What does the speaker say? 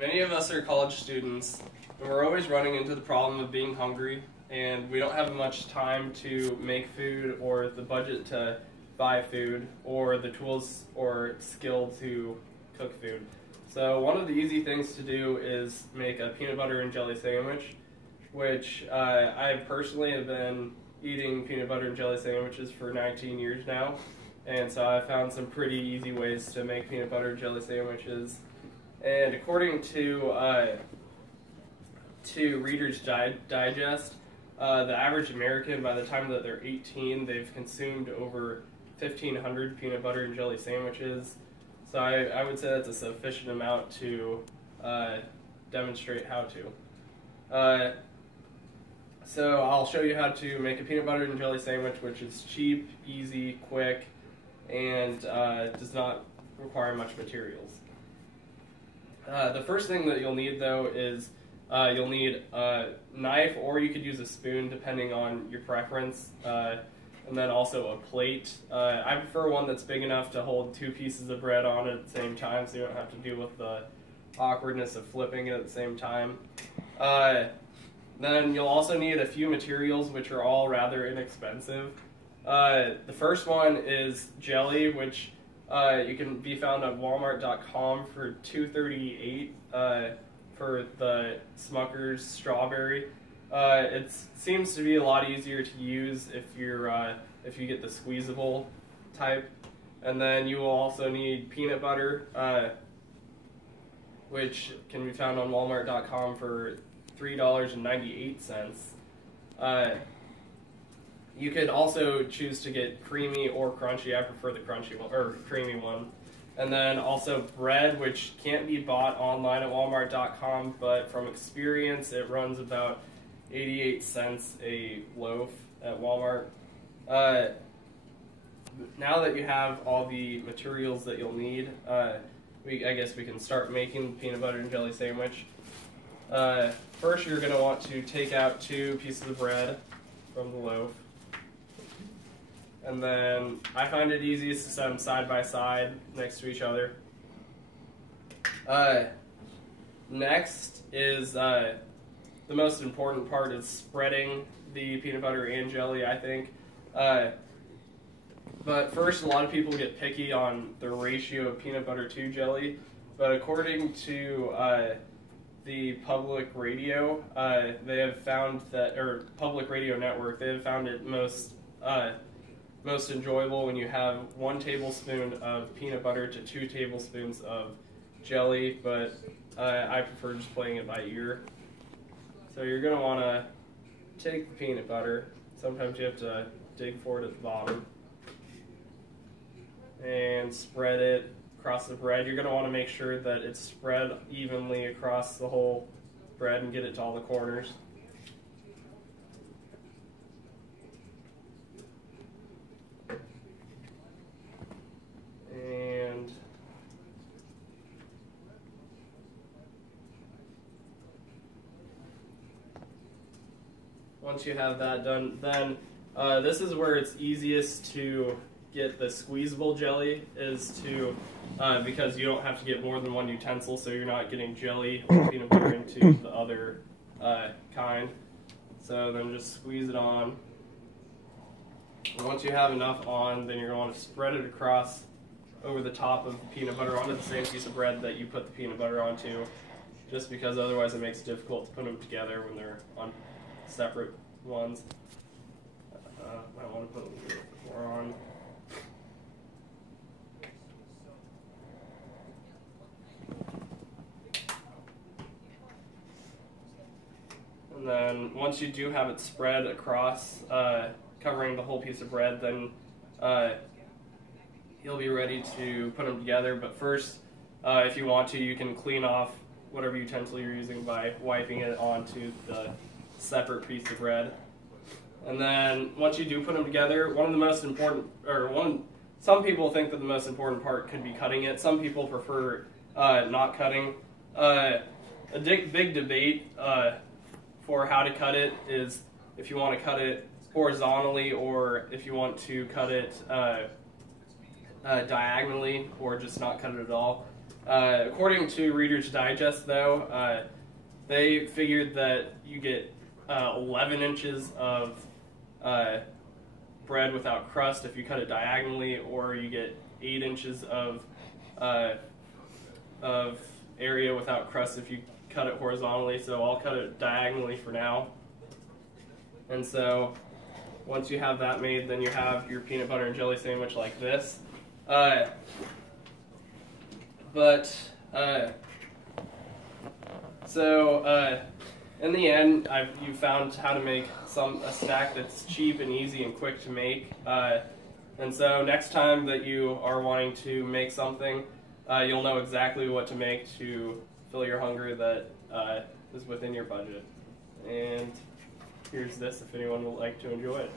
Many of us are college students, and we're always running into the problem of being hungry, and we don't have much time to make food, or the budget to buy food, or the tools or skill to cook food. So one of the easy things to do is make a peanut butter and jelly sandwich, which I personally have been eating peanut butter and jelly sandwiches for 19 years now, and so I found some pretty easy ways to make peanut butter and jelly sandwiches. And according to Reader's Digest, the average American, by the time that they're 18, they've consumed over 1,500 peanut butter and jelly sandwiches. So I would say that's a sufficient amount to demonstrate how to. So I'll show you how to make a peanut butter and jelly sandwich, which is cheap, easy, quick, and does not require much materials. The first thing that you'll need, though, is you'll need a knife, or you could use a spoon depending on your preference, and then also a plate. I prefer one that's big enough to hold 2 pieces of bread on it at the same time, so you don't have to deal with the awkwardness of flipping it at the same time. Then you'll also need a few materials, which are all rather inexpensive. The first one is jelly, which you can be found on Walmart.com for $2.38 for the Smucker's strawberry. It seems to be a lot easier to use if you get the squeezable type. And then you will also need peanut butter, which can be found on Walmart.com for $3.98. You could also choose to get creamy or crunchy. I prefer the crunchy one, or creamy one. And then also bread, which can't be bought online at Walmart.com, but from experience, it runs about 88 cents a loaf at Walmart. Now that you have all the materials that you'll need, I guess we can start making the peanut butter and jelly sandwich. First, you're going to want to take out 2 pieces of bread from the loaf. And then I find it easiest to set them side by side next to each other. Next is the most important part is spreading the peanut butter and jelly, I think. But first, a lot of people get picky on the ratio of peanut butter to jelly. But according to the Public Radio, they have found that, or Public Radio Network, they have found it most enjoyable when you have 1 tablespoon of peanut butter to 2 tablespoons of jelly, but I prefer just playing it by ear. So you're going to want to take the peanut butter. Sometimes you have to dig for it at the bottom. And spread it across the bread. You're going to want to make sure that it's spread evenly across the whole bread and get it to all the corners. And once you have that done, then this is where it's easiest to get the squeezable jelly, is to because you don't have to get more than 1 utensil, so you're not getting jelly or peanut butter into the other kind. So then just squeeze it on. And once you have enough on, then you're going to want to spread it across over the top of the peanut butter onto the same piece of bread that you put the peanut butter onto, just because otherwise it makes it difficult to put them together when they're on separate ones. I want to put a little bit more on. And then once you do have it spread across, covering the whole piece of bread, then you'll be ready to put them together. But first, if you want to, you can clean off whatever utensil you're using by wiping it onto the separate piece of bread. And then once you do put them together, one of the most important, some people think that the most important part could be cutting it. Some people prefer not cutting. A big debate for how to cut it is if you want to cut it horizontally, or if you want to cut it diagonally, or just not cut it at all. According to Reader's Digest, though, they figured that you get 11 inches of bread without crust if you cut it diagonally, or you get 8 inches of area without crust if you cut it horizontally. So I'll cut it diagonally for now. And so once you have that made, then you have your peanut butter and jelly sandwich like this. In the end, you found how to make a snack that's cheap and easy and quick to make. And so next time that you are wanting to make something, you'll know exactly what to make to fill your hunger that is within your budget. And here's this if anyone would like to enjoy it.